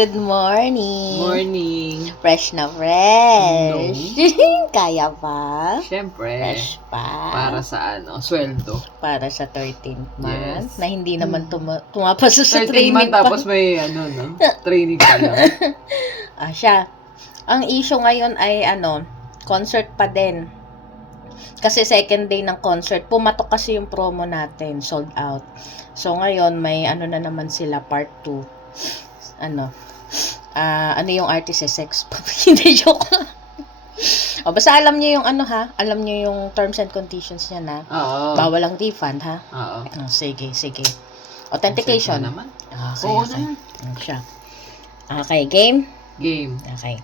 Good morning. Morning. Fresh na fresh. Kaya ba? Siyempre, Fresh pa. para sa sweldo. Para sa 13th month. Yes. Na hindi naman tumapasok sa 13 training month pa. tapos may training pa lang. Siya. Ang issue ngayon ay concert pa din. Kasi second day ng concert, pumatok kasi yung promo natin, sold out. So ngayon may na naman sila part 2. Ano yung artist sex? Hindi, joke. Basta alam niyo yung alam niyo yung terms and conditions niya na. Oo. Bawal ang refund, ha? Oo. Sige. Authentication. Naman. Okay, Oo okay. na. Siya. Okay, game? Game. Okay.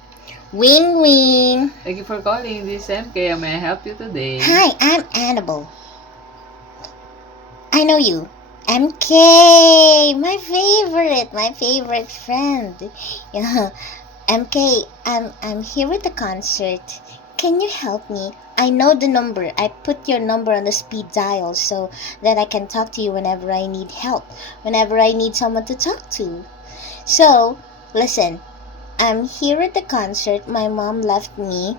Wing. Thank you for calling this MK. May I help you today? Hi, I'm Annabelle. I know you. MK, my favorite friend. Yeah, MK, I'm here with the concert. Can you help me? I know the number. I put your number on the speed dial so that I can talk to you whenever I need help, whenever I need someone to talk to. So, listen. I'm here at the concert. My mom left me.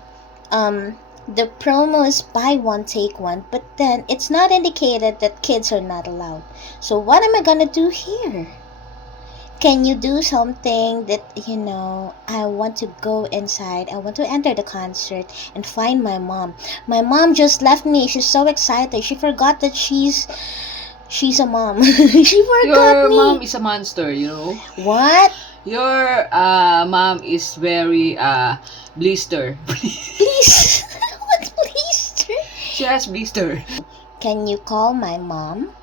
The promo is buy one, take one, but then it's not indicated that kids are not allowed. So what am I gonna do here? Can you do something that, I want to go inside. I want to enter the concert and find my mom. My mom just left me. She's so excited. She forgot that she's a mom. She forgot Your me. mom is a monster, you know? What? Your mom is very blister. Please. What blister? She has blister. Can you call my mom?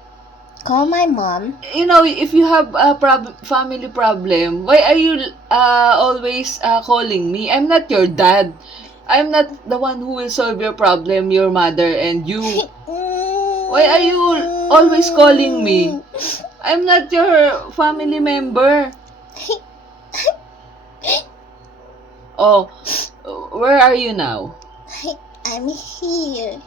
Call my mom. You know, if you have a family problem, why are you always calling me? I'm not your dad. I'm not the one who will solve your problem, your mother and you. Why are you always calling me? I'm not your family member. Oh, where are you now? I'm here.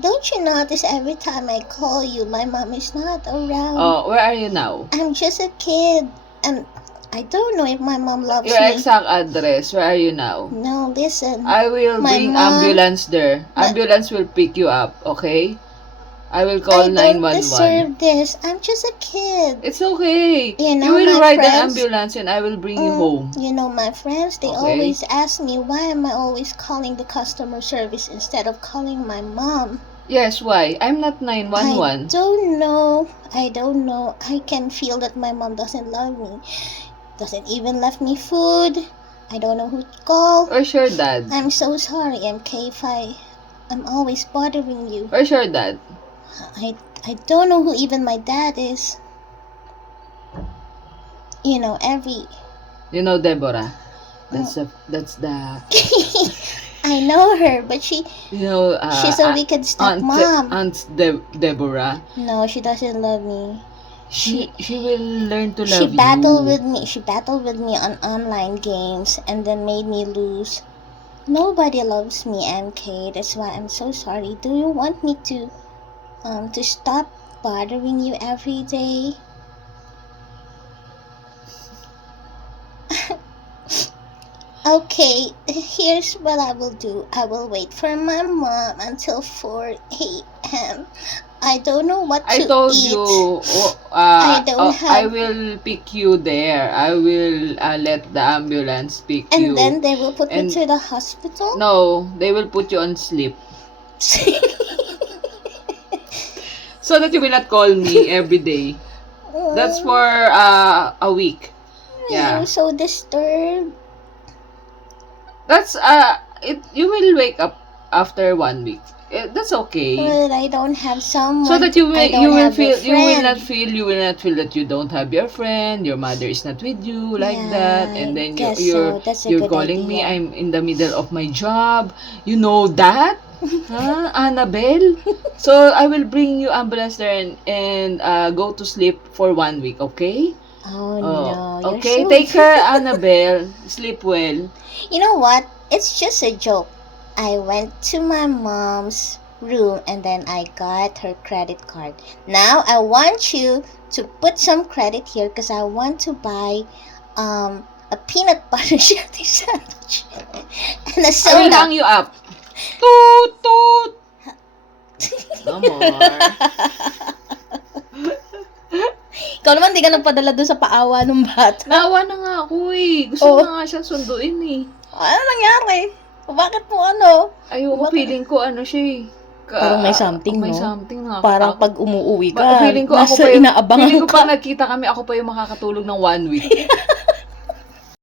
Don't you notice every time I call you, my mom is not around? Oh, where are you now? I'm just a kid. And I don't know if my mom loves Your me. exact address, where are you now? No, listen. I will My bring mom- ambulance there. Ambulance will pick you up, okay? I will call I don't 911. deserve this. I'm just a kid. It's okay. You know, You will my ride friends- an ambulance and I will bring you home. My friends, they Okay. always ask me, why am I always calling the customer service instead of calling my mom? Yes, why? I'm not I 911. don't know. I can feel that my mom doesn't love me. Doesn't even left me food. I don't know who to call. Where's your dad? I'm so sorry, MK, if I'm always bothering you. Where's your dad? I don't know who even my dad is. You know Deborah. That's the I know her, but she's a wicked stepmom. Aunt Deborah. No, she doesn't love me. She will learn to love She battled you. with me. She battled with me on online games and then made me lose. Nobody loves me, MK. That's why I'm so sorry. Do you want me to stop bothering you every day? Okay, here's what I will do. I will wait for my mom until 4 a.m. I don't know what to I told eat. you, I don't I have- will pick you there. I will let the ambulance pick And you. then they will put me And- to the hospital? No, they will put you on sleep. So that you will not call me every day. That's for a week. Yeah. I'm so disturbed. That's you will wake up after 1 week. That's okay. But I don't have someone. So that you I will don't you will have a feel you will friend. not feel that you don't have your friend, your mother is not with you like Yeah, that, and then I guess you're so. That's a you're good calling me. idea. I'm in the middle of my job. You know that, huh, Annabelle? So I will bring you ambulance there and go to sleep for 1 week. Okay? Oh no, you're okay. so Take care, Annabelle. Sleep well. You know what? It's just a joke. I went to my mom's room and then I got her credit card. Now I want you to put some credit here because I want to buy a peanut butter jelly sandwich, and a I will soda. hang you up. Toot, toot. No more. Ikaw naman, di ka nagpadala doon sa paawa ng bata. Naawa na nga ako eh. Gusto Oo. ko na nga siyang sunduin eh. Ano nangyari? Bakit mo ano? Ayoko, feeling ko ano siya eh. Parang may something, may no? something na. Parang pag umuwi ka, Feeling ko ako nasa pa yung, inaabangan feeling ko ka. pag nagkita kami, ako pa yung makakatulog ng 1 week.